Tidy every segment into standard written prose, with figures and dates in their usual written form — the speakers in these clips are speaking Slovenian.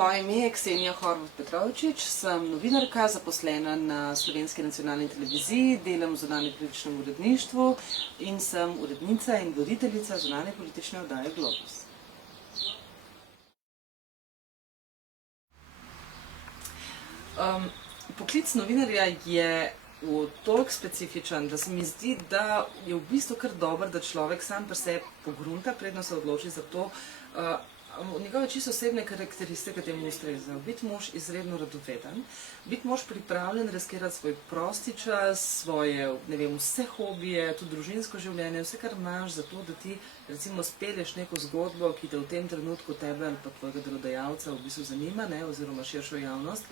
Moje ime je Ksenija Horvat Petrovčič, sem novinarka, zaposlena na Slovenski nacionalni televiziji, delam v zunanjem političnem uredništvu in sem urednica in voditeljica zunanje politične oddaje Globus. Poklic novinarja je toliko specifičen, da se mi zdi, da je v bistvu kar dobro, da človek sam pri sebi pogrunta, predno se odloči za to. Njegove čisto osebne karakteristike temu ustrezajo. Biti mož izredno radoveden, biti mož pripravljen riskirati svoj prosti čas, svoje, ne vem, vse hobije, tudi družinsko življenje, vse, kar imaš za to, da ti recimo spelješ neko zgodbo, ki te v tem trenutku tebe ali pa tvojega delodajalca v bistvu zanima, oziroma širšo javnost.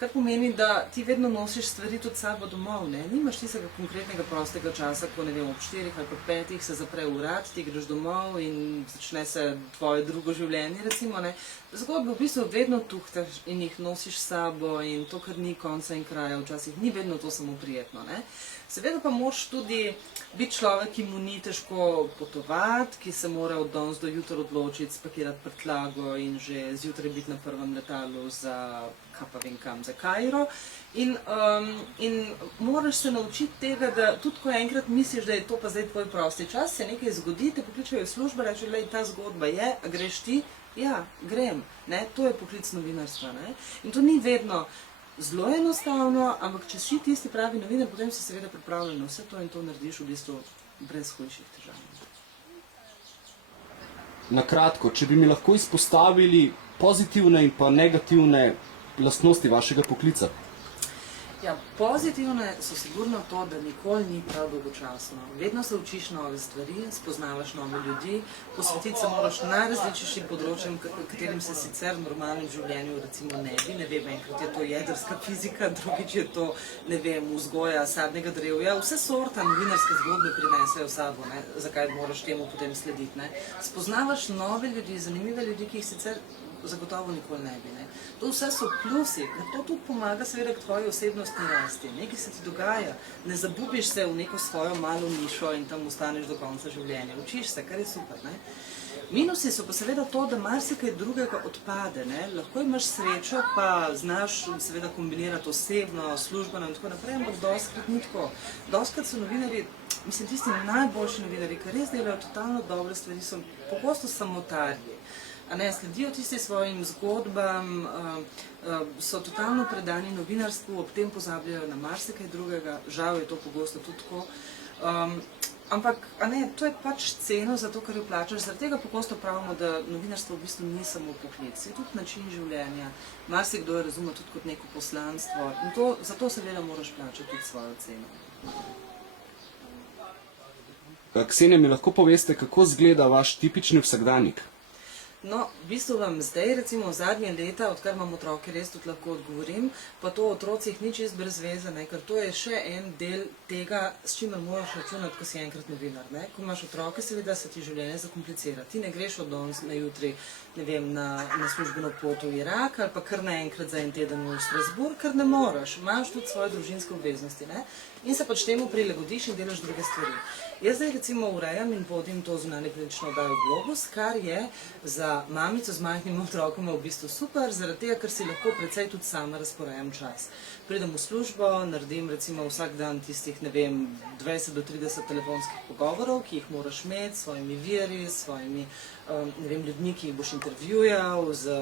Kar pomeni, da ti vedno nosiš stvari tudi sabo domov, nimaš tistega konkretnega prostega časa, ko ne vem, ob 4 ali pa 5 se zapre urad, ti greš domov in začne se tvoje drugo življenje, recimo, Zgodbe v bistvu vedno tuhtaš in jih nosiš s sabo in to, kar ni konca in kraja, včasih ni vedno to samo prijetno, Seveda pa moraš tudi biti človek, ki mu ni težko potovati, ki se mora od danes do jutra odločiti, spakirati prtljago in že zjutraj biti na prvem letalu za za Kairo. In moraš se naučiti tega, da tudi ko enkrat misliš, da je to pa zdaj tvoj prosti čas, se nekaj zgodi, te pokličejo iz službe, reče, lej, ta zgodba je, a greš ti? Ja, grem. To je poklic novinarstva. In to ni vedno zelo enostavno, ampak če si tisti pravi novinar, potem si seveda pripravljen na vse to in to narediš v bistvu brez hujših težav. Na kratko, če bi mi lahko izpostavili pozitivne in pa negativne lastnosti vašega poklica? Ja, pozitivne so sigurno to, da nikoli ni prav dolgočasno. Vedno se učiš nove stvari, spoznavaš nove ljudi, posvetiti se moraš najrazličnejšim področjem, katerim se sicer v normalnem življenju recimo ne bi. Ne vem, enkrat je to jedrska fizika, drugič je to, ne vem, vzgoja sadnega drevja. Vse sorta novinarske zgodbe prinesejo v sabo, zakaj moraš temu potem slediti. Spoznavaš nove ljudi, zanimive ljudi, ki jih sicer zagotovo nikoli ne bi. To vse so plusi, ker to tudi pomaga seveda k tvoji osebnostni rasti. Nekaj se ti dogaja, ne zabubiš se v neko svojo malo nišo in tam ostaneš do konca življenja. Učiš se, kar je super. Minusi so pa seveda to, da marsikaj drugega odpade. Lahko imaš srečo, pa znaš seveda kombinirati osebno, službeno in tako naprej, ampak dostikrat ni tako. Dostikrat so novinarji, mislim, tisti najboljši novinarji, ki res delajo totalno dobre stvari, so pogosto samotarji. Sledijo tisti svojim zgodbam, so totalno predani novinarstvu, ob tem pozabljajo na marsikaj drugega, žal je to pogosto tudi tako. Ampak to je pač ceno za to, kar jo plačaš. Zaradi tega pogosto pravimo, da novinarstvo v bistvu ni samo poklic, je tudi način življenja. Marsikdo jo razume tudi kot neko poslanstvo in zato seveda moraš plačati tudi svojo ceno. Ksenija, mi lahko poveste, kako izgleda vaš tipični vsakdanjik? No, v bistvu vam zdaj, recimo v zadnje leta, odkar imam otroke, res tudi lahko odgovorim, pa to o otrocih ni čist brez veze, ker to je še en del tega, s čimer moraš računati, ko si enkrat novinar. Ko imaš otroke, seveda se ti življenje zakomplicira. Ti ne greš od danes na jutri, ne vem, na službeno pot v Irak ali pa kar naenkrat za en teden v Strasbourg, ker ne moreš. Imaš tudi svoje družinske obveznosti in se pač temu prilagodiš in delaš druge stvari. Jaz zdaj recimo urejam in vodim to zunanje politično oddajo Globus, kar je za mamico z majhnimi otrokoma v bistvu super, zaradi tega, ker si lahko precej tudi sama razporejam čas. Pridem v službo, naredim recimo vsak dan tistih, ne vem, 20 do 30 telefonskih pogovorov, ki jih moraš imeti s svojimi viri, s svojimi ljudmi, ki jih boš intervjujal, z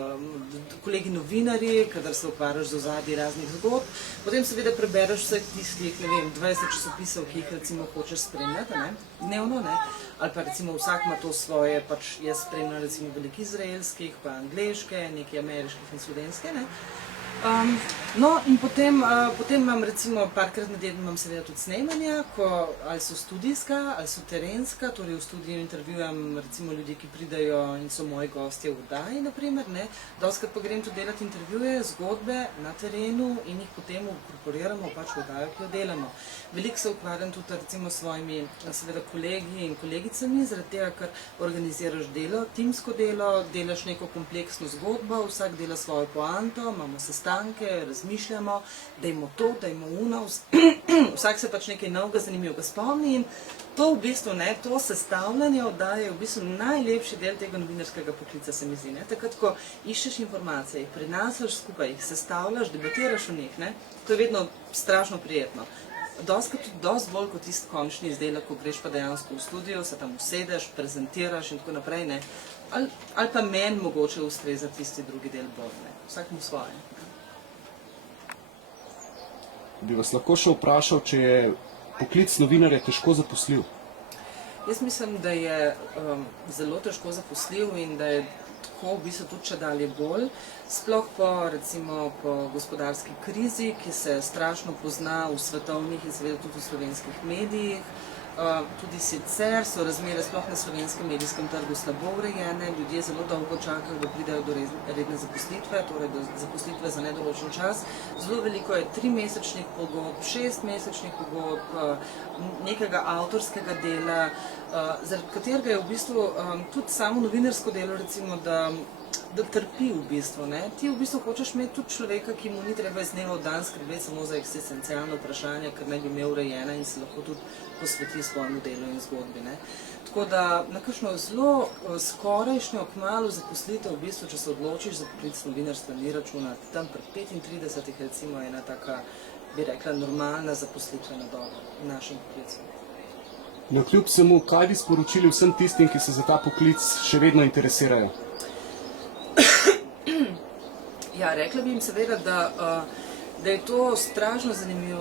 kolegi novinarji, kadar se ukvarjaš z ozadji raznih zgodb. Potem seveda prebereš vseh tistih, 20 časopisov, ki jih recimo hočeš spremljati, dnevno, ali pa recimo vsak ima to svoje, pač jaz spremljam recimo veliko izraelskih, pa angleške, nekaj ameriških in slovenske, No, in potem imam recimo parkrat na teden imam seveda tudi snemanja, ali so studijska, ali so terenska, torej v studiju intervjujem recimo ljudi, ki pridajo in so moji gostje v oddaji, naprimer, Dostikrat pa grem tudi delati intervjuje, zgodbe na terenu in jih potem inkorporiramo pač v oddajo, ki jo delamo. Veliko se ukvarjam tudi recimo s svojimi seveda kolegi in kolegicami, zaradi tega, ker organiziraš delo, timsko delo, delaš neko kompleksno zgodbo, vsak dela svojo poanto, imamo sestanke, razmišljamo, dajmo to, dajmo uno, vsak se pač nekaj novega, zanimivega spomni in to v bistvu, ne, to sestavljanje oddaje je v bistvu najlepši del tega novinarskega poklica, se mi zdi. Ne. Takrat, ko iščeš informacije, jih prinašaš skupaj, jih sestavljaš, debatiraš o njih, ne, to je vedno strašno prijetno. Doskrat tudi dosti bolj kot tisti končni izdelek, ko greš pa dejansko v studio, se tam usedeš, prezentiraš in tako naprej, ne. Ali pa meni mogoče ustreza tisti drugi del bolj, ne. Vsak mu svoje. Bi vas lahko še vprašal, če je poklic novinarja težko zaposljiv? Jaz mislim, da je zelo težko zaposljiv in da je tako v bistvu tudi čedalje bolj, sploh recimo po gospodarski krizi, ki se strašno pozna v svetovnih in seveda tudi v slovenskih medijih. Tudi sicer so razmere sploh na slovenskem medijskem trgu slabo urejene, ljudje zelo dolgo čakajo, da pridejo do redne zaposlitve, torej do zaposlitve za nedoločen čas. Zelo veliko je 3-mesečnih pogodb, 6-mesečnih pogodb, nekega avtorskega dela, zaradi katerega je v bistvu tudi samo novinarsko delo, recimo, da trpi v bistvu. Ne? Ti v bistvu hočeš imeti tudi človeka, ki mu ni treba iz dneva v dan skrbeti samo za eksistencialno vprašanje, ker naj bi imel urejena in se lahko tudi posveti svojemu delu in zgodbi. Ne? Tako da na kakšno zelo skorajšnjo kmalu zaposlitev, v bistvu, če se odločiš za poklic novinarstva, ni računati. Tam pri 35 recimo je ena taka, bi rekla, normalna zapostlitvena doba v našem poklicu. No, kljub vsemu, kaj bi sporočili vsem tistim, ki se za ta poklic še vedno interesirajo? Ja, rekla bi jim seveda, da je to strašno zanimiv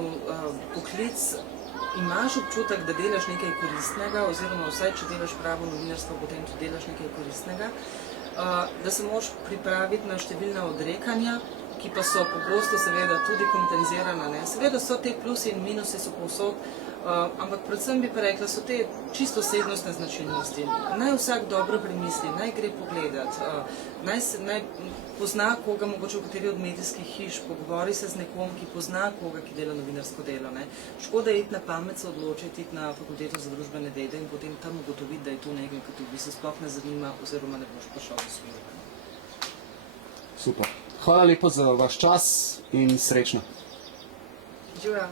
poklic. Imaš občutek, da delaš nekaj koristnega, oziroma vsaj, če delaš pravo novinarstvo, potem tudi delaš nekaj koristnega, da se moraš pripraviti na številna odrekanja, ki pa so pogosto seveda tudi kompenzirana. Ne? Seveda so te plusi in minusi so povsod, ampak predvsem bi pa rekla, so te čisto osebnostne značilnosti. Naj vsak dobro premisli, naj gre pogledat, naj pozna koga, mogoče v kateri od medijskih hiš, pogovori se z nekom, ki pozna koga, ki dela novinarsko delo. Ne. Škoda je iti na pamet, se odločiti, iti na fakulteto za družbene vede in potem tam ugotoviti, da je to nekaj, kar te v bistvu sploh ne zanima oziroma ne boš prišel v smer. Super. Hvala lepa za vaš čas in srečno. Živjo.